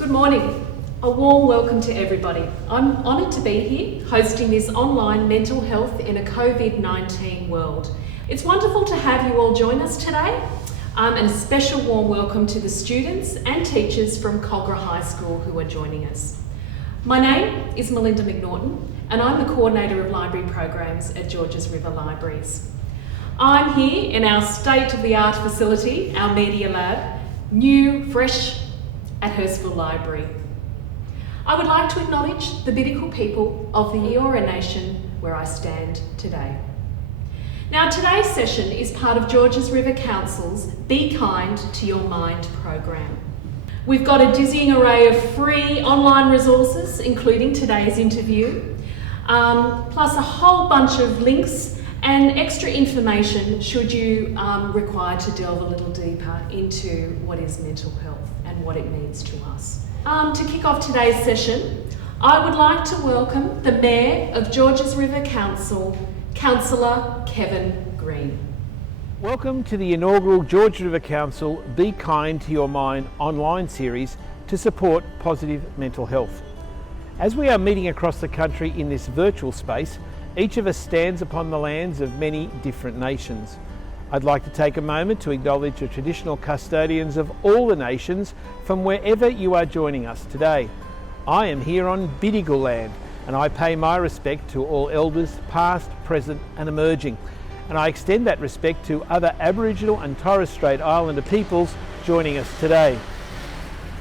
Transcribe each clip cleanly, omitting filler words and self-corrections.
Good morning. A warm welcome to everybody. I'm honoured to be here hosting this online mental health in a COVID-19 world. It's wonderful to have you all join us today, and a special warm welcome to the students and teachers from Kogarah High School who are joining us. My name is Melinda McNaughton and I'm the Coordinator of Library Programs at Georges River Libraries. I'm here in our state-of-the-art facility, our Media Lab, new, fresh at Hurstville Library. I would like to acknowledge the Bidjigal people of the Eora Nation where I stand today. Now today's session is part of Georges River Council's Be Kind to Your Mind program. We've got a dizzying array of free online resources, including today's interview, plus a whole bunch of links and extra information should you require to delve a little deeper into what is mental health and what it means to us. To kick off today's session, I would like to welcome the Mayor of Georges River Council, Councillor Kevin Green. Welcome to the inaugural Georges River Council Be Kind to Your Mind online series to support positive mental health. As we are meeting across the country in this virtual space, each of us stands upon the lands of many different nations. I'd like to take a moment to acknowledge the traditional custodians of all the nations from wherever you are joining us today. I am here on Bidjigal land and I pay my respect to all elders past, present and emerging. And I extend that respect to other Aboriginal and Torres Strait Islander peoples joining us today.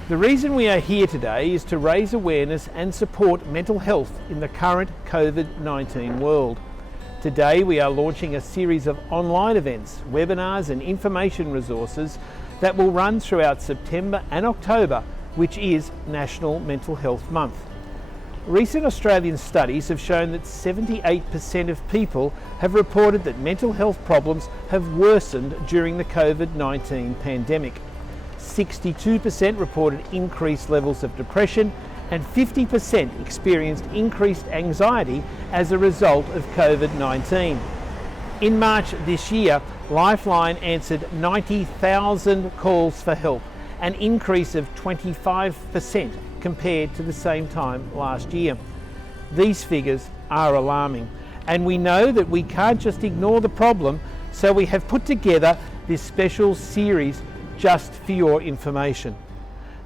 The reason we are here today is to raise awareness and support mental health in the current COVID-19 world. Today we are launching a series of online events, webinars and information resources that will run throughout September and October, which is National Mental Health Month. Recent Australian studies have shown that 78% of people have reported that mental health problems have worsened during the COVID-19 pandemic. 62% reported increased levels of depression and 50% experienced increased anxiety as a result of COVID-19. In March this year, Lifeline answered 90,000 calls for help, an increase of 25% compared to the same time last year. These figures are alarming, and we know that we can't just ignore the problem, so we have put together this special series just for your information.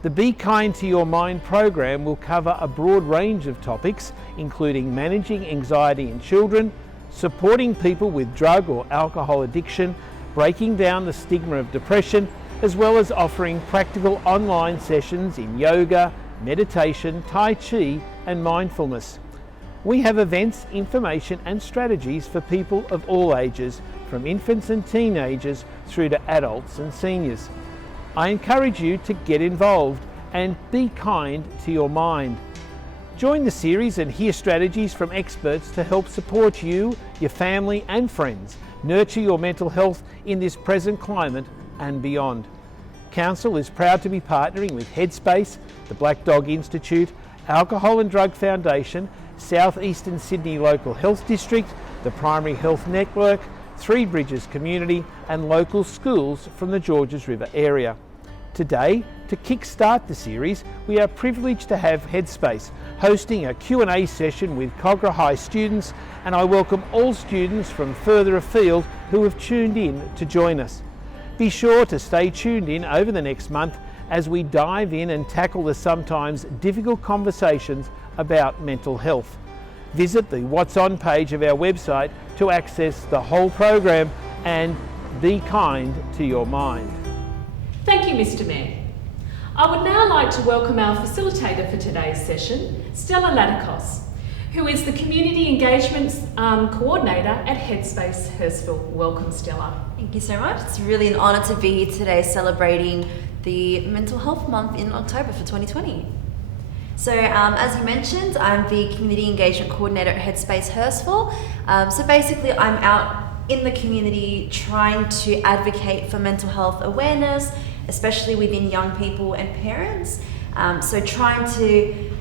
The Be Kind to Your Mind program will cover a broad range of topics, including managing anxiety in children, supporting people with drug or alcohol addiction, breaking down the stigma of depression, as well as offering practical online sessions in yoga, meditation, Tai Chi and mindfulness. We have events, information and strategies for people of all ages, from infants and teenagers through to adults and seniors. I encourage you to get involved and be kind to your mind. Join the series and hear strategies from experts to help support you, your family and friends nurture your mental health in this present climate and beyond. Council is proud to be partnering with Headspace, the Black Dog Institute, Alcohol and Drug Foundation, South Eastern Sydney Local Health District, the Primary Health Network, Three Bridges Community and local schools from the Georges River area. Today, to kick-start the series, we are privileged to have Headspace hosting a Q&A session with Kogarah High students, and I welcome all students from further afield who have tuned in to join us. Be sure to stay tuned in over the next month as we dive in and tackle the sometimes difficult conversations about mental health. Visit the What's On page of our website to access the whole program and be kind to your mind. Thank you, Mr. Mayor. I would now like to welcome our facilitator for today's session, Stella Latikos, who is the Community Engagement Coordinator at Headspace Hurstville. Welcome, Stella. Thank you so much. It's really an honour to be here today celebrating the Mental Health Month in October for 2020. So as you mentioned, I'm the Community Engagement Coordinator at Headspace Hurstville. So basically I'm out in the community trying to advocate for mental health awareness, especially within young people and parents. So trying to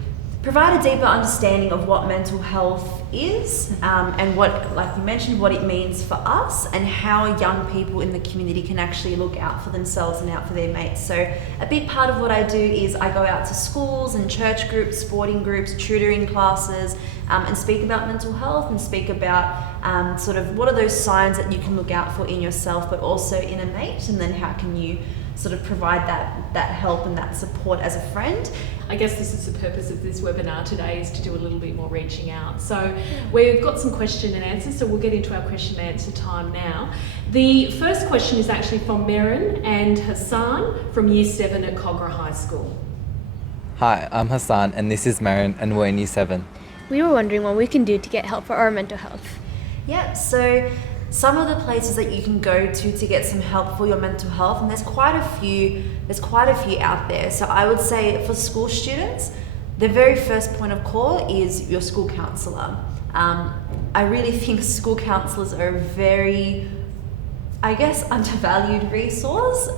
provide a deeper understanding of what mental health is, and what, like you mentioned, what it means for us and how young people in the community can actually look out for themselves and out for their mates. So a big part of what I do is I go out to schools and church groups, sporting groups, tutoring classes, and speak about mental health and speak about sort of what are those signs that you can look out for in yourself, but also in a mate, and then how can you sort of provide that help and that support as a friend. I guess this is the purpose of this webinar today, is to do a little bit more reaching out. So we've got some question and answers, so we'll get into our question and answer time now. The first question is actually from Maron and Hassan from Year 7 at Kogarah High School. Hi, I'm Hassan and this is Maron and we're in Year 7. We were wondering what we can do to get help for our mental health. Yeah, so some of the places that you can go to get some help for your mental health, and there's quite a few out there. So I would say for school students, the very first point of call is your school counsellor. I really think school counsellors are a very, I guess, undervalued resource.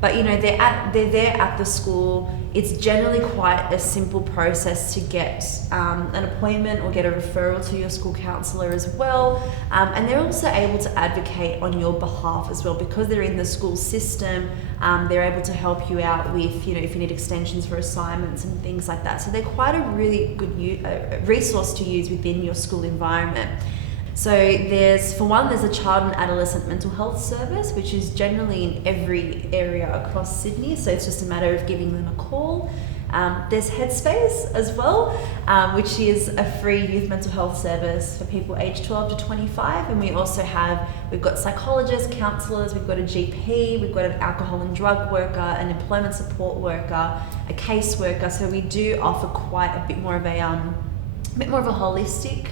But you know, they're there at the school. It's generally quite a simple process to get an appointment or get a referral to your school counsellor as well. And they're also able to advocate on your behalf as well, because they're in the school system. They're able to help you out with, you know, if you need extensions for assignments and things like that. So they're quite a really good resource to use within your school environment. So there's a child and adolescent mental health service, which is generally in every area across Sydney. So it's just a matter of giving them a call. There's Headspace as well, which is a free youth mental health service for people aged 12 to 25. And we've got psychologists, counsellors, we've got a GP, we've got an alcohol and drug worker, an employment support worker, a caseworker. So we do offer quite a bit more of a holistic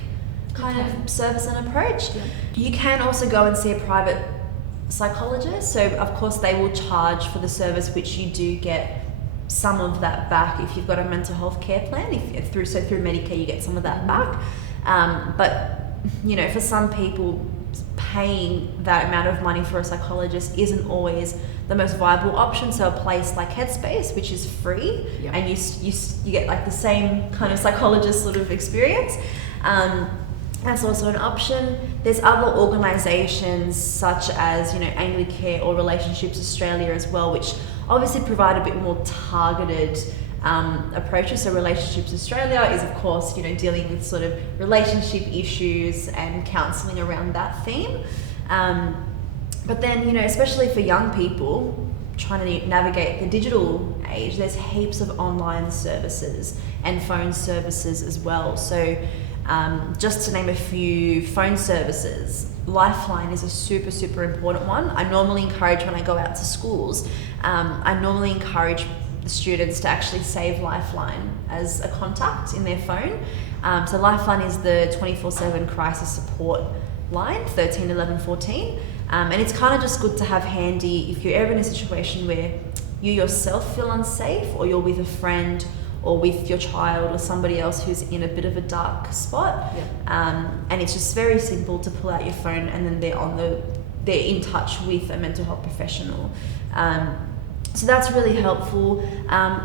kind of service and approach. Yeah. You can also go and see a private psychologist. So of course they will charge for the service, which you do get some of that back if you've got a mental health care plan. Through Medicare you get some of that back. But you know, for some people, paying that amount of money for a psychologist isn't always the most viable option. So a place like Headspace, which is free, Yep. and you get like the same kind of psychologist sort of experience. That's also an option. There's other organisations such as, you know, Anglicare or Relationships Australia as well, which obviously provide a bit more targeted approaches. So Relationships Australia is, of course, you know, dealing with sort of relationship issues and counselling around that theme. But then, you know, especially for young people trying to navigate the digital age, there's heaps of online services and phone services as well. So just to name a few phone services, Lifeline is a super, super important one. I normally encourage, when I go out to schools, I normally encourage the students to actually save Lifeline as a contact in their phone. So Lifeline is the 24/7 crisis support line, 13 11 14. And it's kind of just good to have handy if you're ever in a situation where you yourself feel unsafe, or you're with a friend or with your child or somebody else who's in a bit of a dark spot. Yeah. And it's just very simple to pull out your phone, and then they're in touch with a mental health professional. So that's really helpful.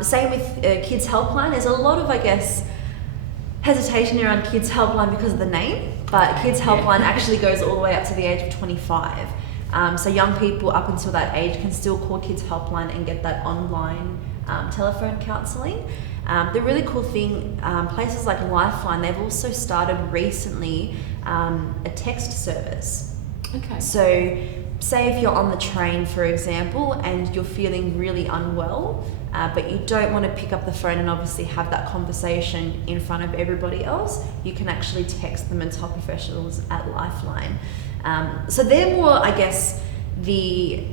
Same with Kids Helpline. There's a lot of, I guess, hesitation around Kids Helpline because of the name, but Kids Helpline actually goes all the way up to the age of 25. So young people up until that age can still call Kids Helpline and get that online telephone counselling. The really cool thing, places like Lifeline, they've also started recently a text service. Okay. So say if you're on the train, for example, and you're feeling really unwell, but you don't want to pick up the phone and obviously have that conversation in front of everybody else, you can actually text the mental health professionals at Lifeline. So they're more, I guess, the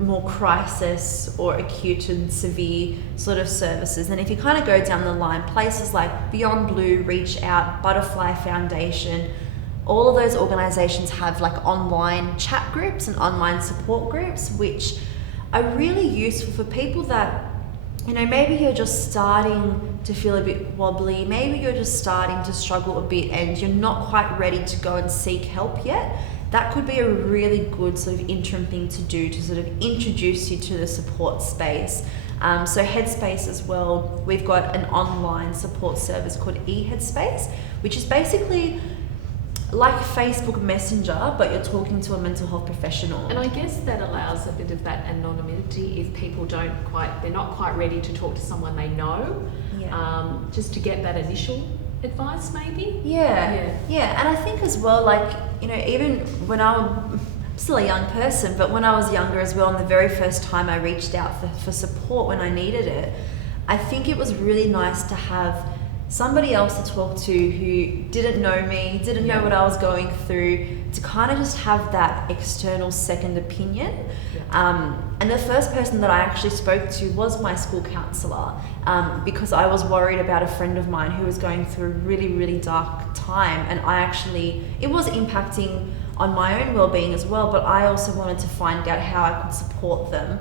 more crisis or acute and severe sort of services. And if you kind of go down the line, places like Beyond Blue, Reach Out, Butterfly Foundation, all of those organisations have like online chat groups and online support groups, which are really useful for people that, you know, maybe you're just starting to feel a bit wobbly, maybe you're just starting to struggle a bit and you're not quite ready to go and seek help yet. That could be a really good sort of interim thing to do to sort of introduce you to the support space. So Headspace as well, we've got an online support service called Headspace, which is basically like Facebook Messenger, but you're talking to a mental health professional. And I guess that allows a bit of that anonymity if people they're not quite ready to talk to someone they know, just to get that initial advice maybe. Yeah. And I think as well, like, even when I'm still a young person, but when I was younger as well, and the very first time I reached out for support when I needed it, I think it was really nice to have somebody else to talk to who didn't know me, didn't know what I was going through, to kind of just have that external second opinion. And the first person that I actually spoke to was my school counsellor, because I was worried about a friend of mine who was going through a really, really dark time, and it was impacting on my own well-being as well, but I also wanted to find out how I could support them.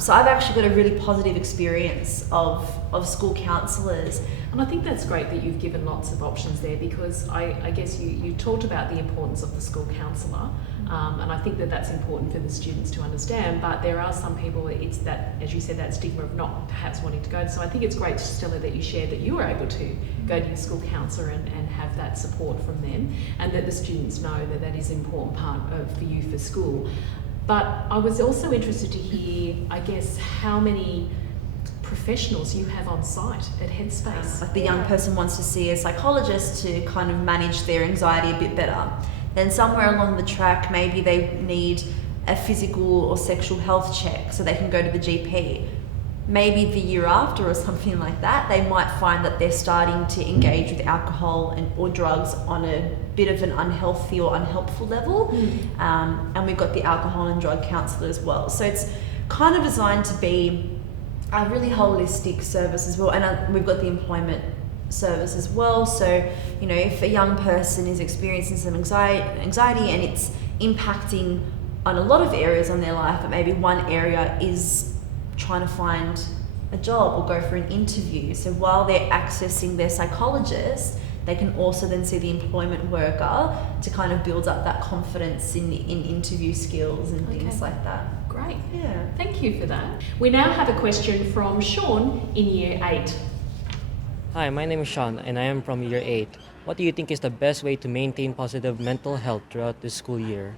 So I've actually got a really positive experience of school counsellors. And I think that's great that you've given lots of options there, because I guess you talked about the importance of the school counsellor, and I think that's important for the students to understand, but there are some people, it's that, as you said, that stigma of not perhaps wanting to go. So I think it's great, Stella, that you shared that you were able to go to your school counsellor and have that support from them, and that the students know that is an important part for you for school. But I was also interested to hear, I guess, how many professionals you have on site at Headspace. Like the young person wants to see a psychologist to kind of manage their anxiety a bit better. Then somewhere along the track, maybe they need a physical or sexual health check so they can go to the GP. Maybe the year after or something like that, they might find that they're starting to engage with alcohol or drugs on a bit of an unhealthy or unhelpful level. And we've got the alcohol and drug counsellor as well. So it's kind of designed to be a really holistic service as well. And we've got the employment service as well. So, if a young person is experiencing some anxiety and it's impacting on a lot of areas on their life, but maybe one area is trying to find a job or go for an interview. So while they're accessing their psychologist, they can also then see the employment worker to kind of build up that confidence in interview skills and things like that. Great. Yeah. Thank you for that. We now have a question from Sean in Year 8. Hi, my name is Sean and I am from Year 8. What do you think is the best way to maintain positive mental health throughout the school year?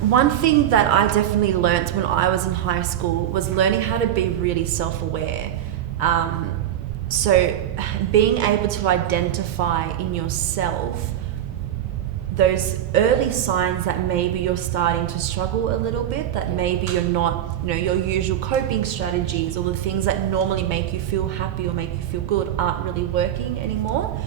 One thing that I definitely learnt when I was in high school was learning how to be really self-aware. So being able to identify in yourself those early signs that maybe you're starting to struggle a little bit, that maybe you're not, your usual coping strategies or the things that normally make you feel happy or make you feel good aren't really working anymore.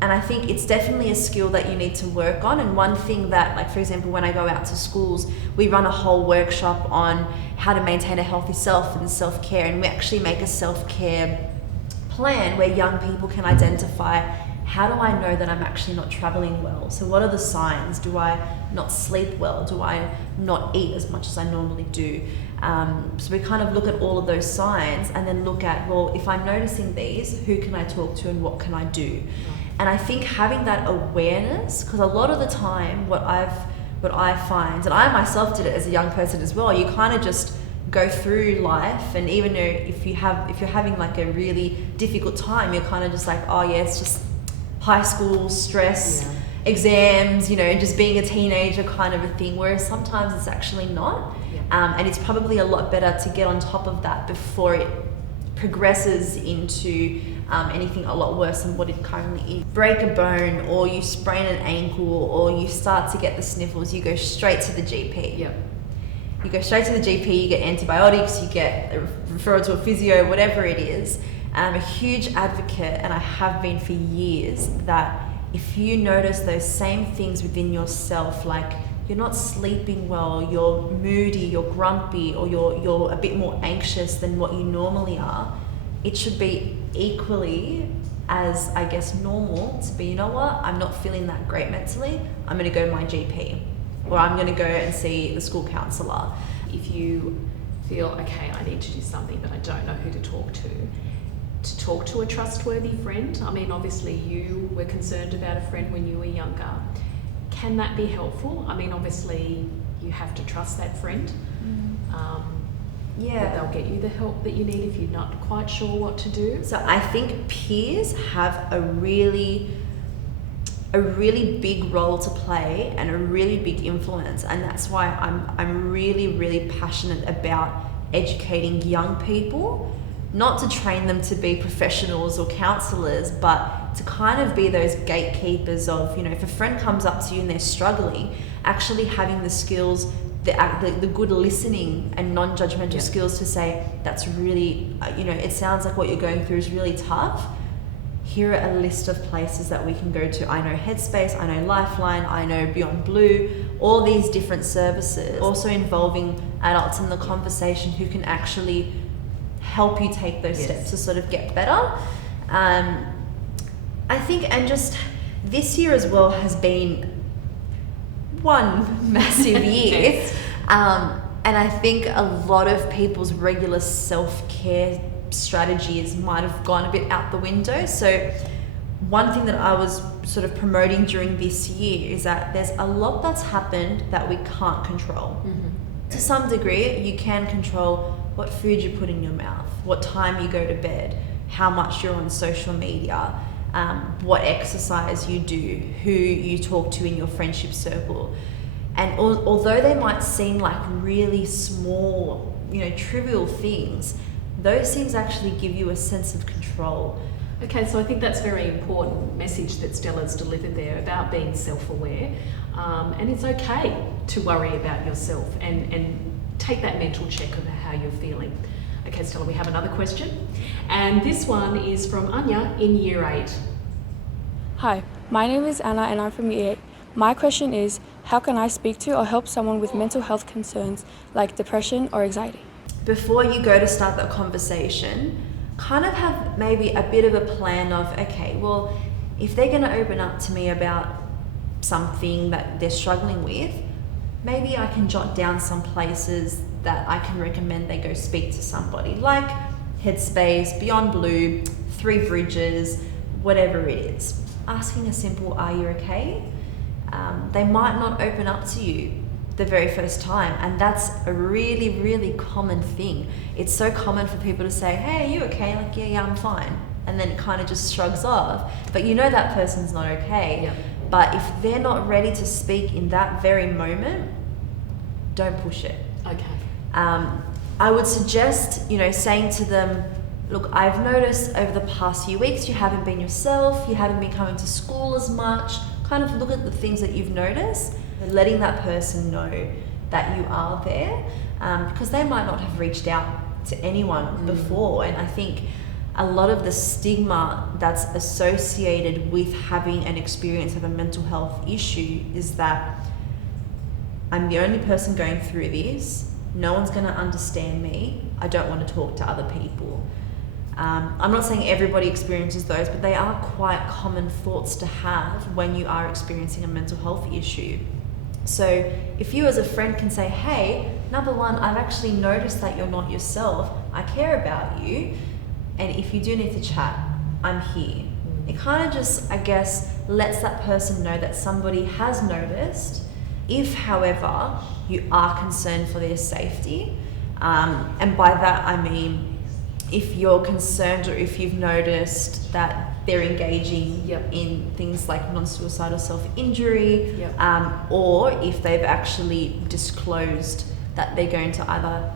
And I think it's definitely a skill that you need to work on. And one thing that, like, for example, when I go out to schools, we run a whole workshop on how to maintain a healthy self and self-care. And we actually make a self-care plan where young people can identify, how do I know that I'm actually not traveling well? So what are the signs? Do I not sleep well? Do I not eat as much as I normally do? So we kind of look at all of those signs and then look at, well, if I'm noticing these, who can I talk to and what can I do? And I think having that awareness, because a lot of the time what I find, and I myself did it as a young person as well, you kind of just go through life, and even though if you're having like a really difficult time, you're kind of just like, oh yeah, it's just high school stress, exams, just being a teenager kind of a thing, whereas sometimes it's actually not. And it's probably a lot better to get on top of that before it progresses into anything a lot worse than what it currently is. Break a bone, or you sprain an ankle, or you start to get the sniffles, you go straight to the GP. You go straight to the GP, you get antibiotics, you get a referral to a physio, whatever it is. I'm a huge advocate, and I have been for years, that if you notice those same things within yourself, like you're not sleeping well, you're moody, you're grumpy, or you're a bit more anxious than what you normally are, it should be equally as, I guess, normal to be, you know what, I'm not feeling that great mentally, I'm going to go to my GP, or I'm going to go and see the school counsellor. If you feel, okay, I need to do something, but I don't know who to talk to a trustworthy friend. I mean, obviously you were concerned about a friend when you were younger. Can that be helpful? I mean, obviously you have to trust that friend. Yeah. They'll get you the help that you need if you're not quite sure what to do. So I think peers have a really big role to play and a really big influence, and that's why I'm really passionate about educating young people, not to train them to be professionals or counselors, but to kind of be those gatekeepers of, you know, if a friend comes up to you and they're struggling, actually having the skills, the good listening and non-judgmental skills to say, that's really, you know, it sounds like what you're going through is really tough. Here are a list of places that we can go to. I know Headspace, I know Lifeline, I know Beyond Blue, all these different services, also involving adults in the conversation who can actually help you take those steps to sort of get better. I think, and just this year as well has been one massive year. And I think a lot of people's regular self-care strategies might have gone a bit out the window. So one thing that I was sort of promoting during this year is that there's a lot that's happened that we can't control. To some degree, you can control what food you put in your mouth, what time you go to bed, how much you're on social media, what exercise you do, who you talk to in your friendship circle. And although they might seem like really small, you know, trivial things, those things actually give you a sense of control. Okay, so I think that's a very important message that Stella's delivered there about being self-aware. And it's okay to worry about yourself and take that mental check of how you're feeling. Okay, Stella, we have another question. And this one is from Anya in Year 8. Hi, my name is Anna and I'm from Year 8. My question is, how can I speak to or help someone with mental health concerns like depression or anxiety? Before you go to start that conversation, kind of have maybe a bit of a plan of, okay, well, if they're going to open up to me about something that they're struggling with, maybe I can jot down some places that I can recommend they go speak to somebody, like Headspace, Beyond Blue, 3 Bridges, whatever it is. Asking a simple, are you okay? They might not open up to you the very first time, and that's a really common thing. It's so common for people to say, hey, are you okay? Like, yeah, I'm fine. And then it kind of just shrugs off, but you know that person's not okay. Yeah. But if they're not ready to speak in that very moment, don't push it. Okay. I would suggest, you know, saying to them, look, I've noticed over the past few weeks you haven't been yourself, you haven't been coming to school as much. Kind of look at the things that you've noticed, and letting that person know that you are there, because they might not have reached out to anyone before. And I think a lot of the stigma that's associated with having an experience of a mental health issue is that I'm the only person going through this, no one's going to understand me, I don't want to talk to other people. I'm not saying everybody experiences those, but they are quite common thoughts to have when you are experiencing a mental health issue. So if you as a friend can say, hey, number one, I've actually noticed that you're not yourself, I care about you, and if you do need to chat, I'm here. It kind of just, I guess, lets that person know that somebody has noticed. If, however, you are concerned for their safety, and by that I mean if you're concerned or if you've noticed that they're engaging in things like non-suicidal self-injury, or if they've actually disclosed that they're going to either,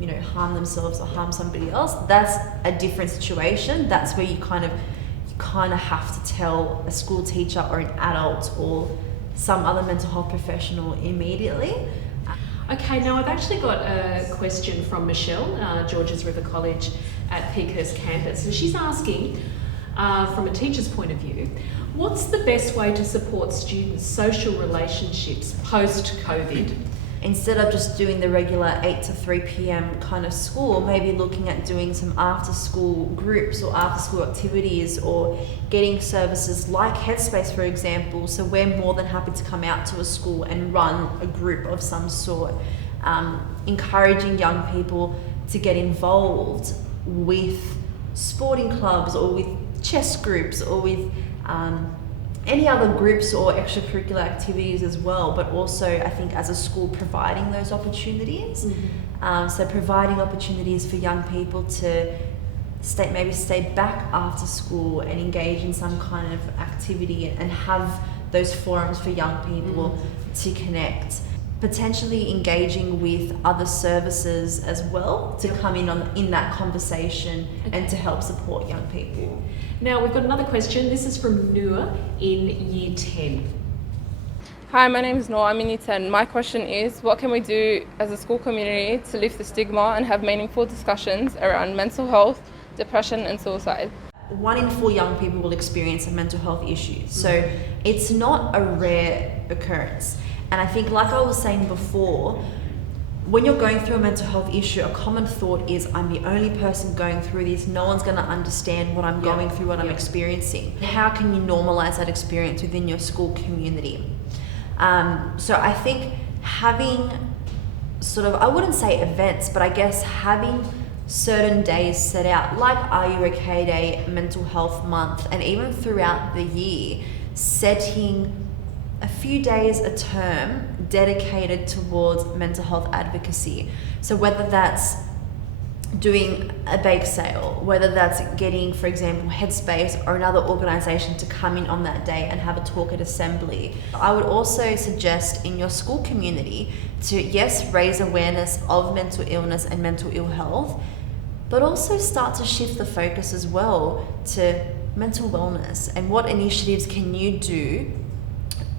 you know, harm themselves or harm somebody else, that's a different situation. That's where you kind of have to tell a school teacher or an adult or some other mental health professional immediately. Okay, now I've actually got a question from Michelle, Georges River College at Peakhurst campus. So she's asking, from a teacher's point of view, what's the best way to support students' social relationships post-COVID? Instead of just doing the regular 8 to 3 p.m. kind of school, maybe looking at doing some after-school groups or after-school activities, or getting services like Headspace, for example. So we're more than happy to come out to a school and run a group of some sort, encouraging young people to get involved with sporting clubs or with chess groups or with any other groups or extracurricular activities as well, but also I think as a school providing those opportunities. So providing opportunities for young people to stay back after school and engage in some kind of activity and have those forums for young people to connect. Potentially engaging with other services as well to come in that conversation and to help support young people. Now we've got another question. This is from Noor in Year 10. Hi, my name is Noor. I'm in Year 10. My question is, what can we do as a school community to lift the stigma and have meaningful discussions around mental health, depression and suicide? 1 in 4 young people will experience a mental health issue. So it's not a rare occurrence. And I think, like I was saying before, when you're going through a mental health issue, a common thought is, I'm the only person going through this. No one's going to understand what I'm going through, what I'm experiencing. How can you normalize that experience within your school community? So I think having sort of, I wouldn't say events, but I guess having certain days set out, like Are You OK Day, Mental Health Month, and even throughout the year, setting a few days a term dedicated towards mental health advocacy. So whether that's doing a bake sale, whether that's getting, for example, Headspace or another organisation to come in on that day and have a talk at assembly. I would also suggest in your school community to, yes, raise awareness of mental illness and mental ill health, but also start to shift the focus as well to mental wellness and what initiatives can you do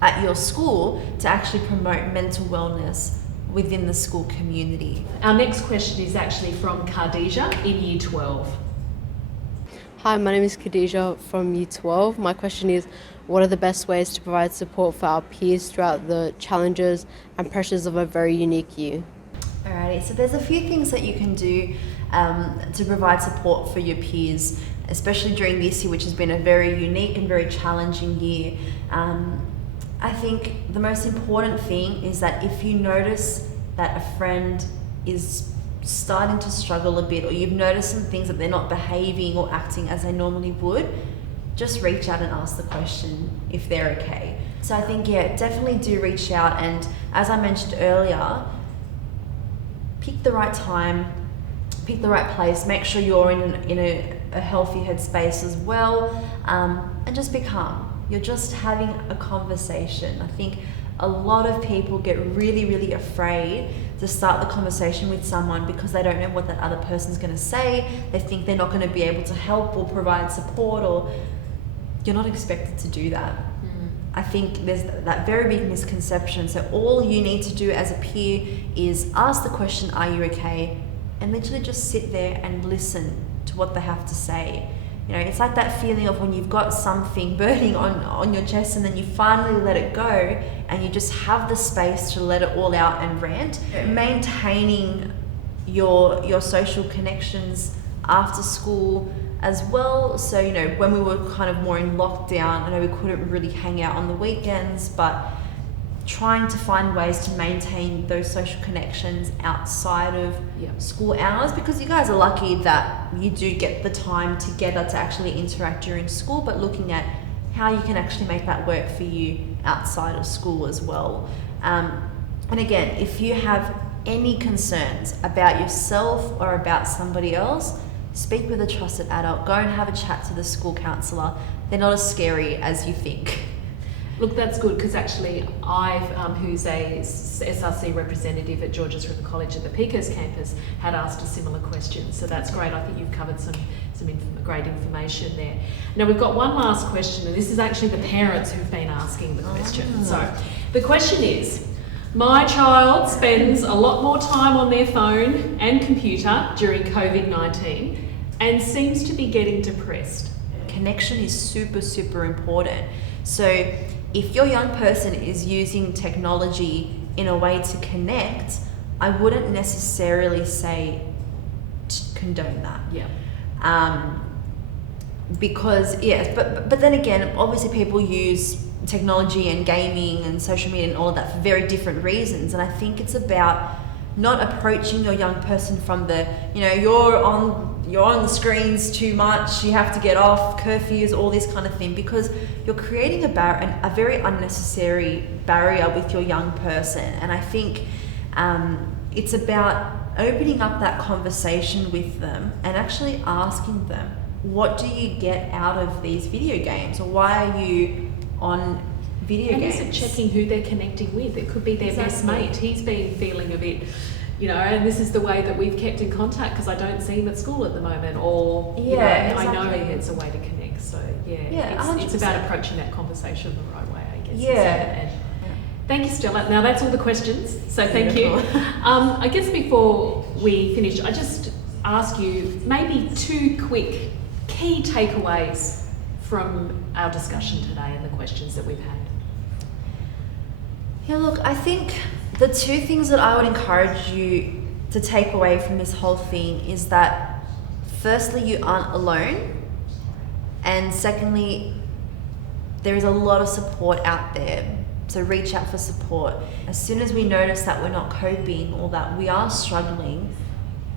at your school to actually promote mental wellness within the school community. Our next question is actually from Khadijah in Year 12. Hi, my name is Khadijah from Year 12. My question is, what are the best ways to provide support for our peers throughout the challenges and pressures of a very unique year? Alrighty, so there's a few things that you can do to provide support for your peers, especially during this year, which has been a very unique and very challenging year. I think the most important thing is that if you notice that a friend is starting to struggle a bit, or you've noticed some things that they're not behaving or acting as they normally would, just reach out and ask the question if they're okay. So I think, yeah, definitely do reach out, and as I mentioned earlier, pick the right time, pick the right place, make sure you're in a healthy headspace as well, and just be calm. You're just having a conversation. I think a lot of people get really, really afraid to start the conversation with someone because they don't know what that other person's going to say. They think they're not going to be able to help or provide support, or you're not expected to do that. I think there's that very big misconception. So all you need to do as a peer is ask the question, are you okay? And literally just sit there and listen to what they have to say. You know, it's like that feeling of when you've got something burning on your chest and then you finally let it go and you just have the space to let it all out and rant. Maintaining your social connections after school as well. So, you know, when we were kind of more in lockdown, I know we couldn't really hang out on the weekends, but trying to find ways to maintain those social connections outside of school hours, because you guys are lucky that you do get the time together to actually interact during school, but looking at how you can actually make that work for you outside of school as well. And again, if you have any concerns about yourself or about somebody else, speak with a trusted adult. Go and have a chat to the school counsellor. They're not as scary as you think. Look, that's good, because actually who's a SRC representative at Georges River College at the Pecos campus, had asked a similar question. So that's great. I think you've covered some great information there. Now we've got one last question, and this is actually the parents who've been asking the question. So the question is, my child spends a lot more time on their phone and computer during COVID-19 and seems to be getting depressed. Connection is super, super important. So if your young person is using technology in a way to connect, I wouldn't necessarily say to condone that. Because yes, but then again, obviously people use technology and gaming and social media and all of that for very different reasons, and I think it's about not approaching your young person from the, you're on the screens too much, you have to get off, curfews, all this kind of thing, because you're creating a very unnecessary barrier with your young person. And I think it's about opening up that conversation with them and actually asking them, what do you get out of these video games, or why are you on video games? And is it checking who they're connecting with? It could be their best mate. He's been feeling a bit, and this is the way that we've kept in contact because I don't see him at school at the moment, or I know it's a way to connect. So it's about approaching that conversation the right way, I guess. Yeah. Thank you, Stella. Now that's all the questions, so thank you. I guess before we finish, I just ask you maybe 2 quick key takeaways from our discussion today and the questions that we've had. Yeah, look, I think the 2 things that I would encourage you to take away from this whole thing is that firstly, you aren't alone, and secondly, there is a lot of support out there. So reach out for support. As soon as we notice that we're not coping or that we are struggling,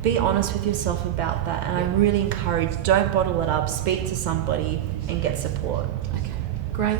be honest with yourself about that. And I really encourage, don't bottle it up, speak to somebody and get support. Okay, great.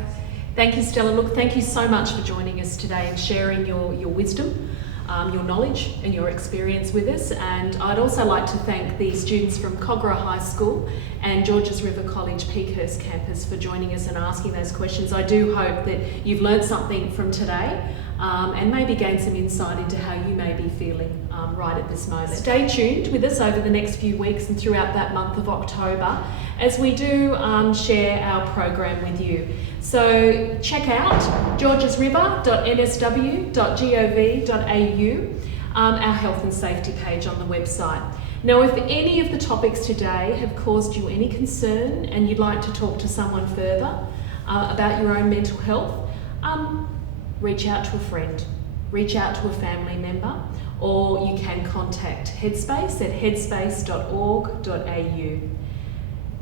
Thank you, Stella. Look, thank you so much for joining us today and sharing your wisdom, your knowledge and your experience with us. And I'd also like to thank the students from Kogarah High School and Georges River College Peakhurst campus for joining us and asking those questions. I do hope that you've learned something from today and maybe gained some insight into how you may be feeling right at this moment. Stay tuned with us over the next few weeks and throughout that month of October as we do share our program with you. So check out georgesriver.nsw.gov.au, our health and safety page on the website. Now, if any of the topics today have caused you any concern and you'd like to talk to someone further about your own mental health, reach out to a friend, reach out to a family member, or you can contact Headspace at headspace.org.au.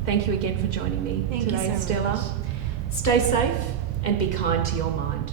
Thank you again for joining me today, Stella. Stay safe and be kind to your mind.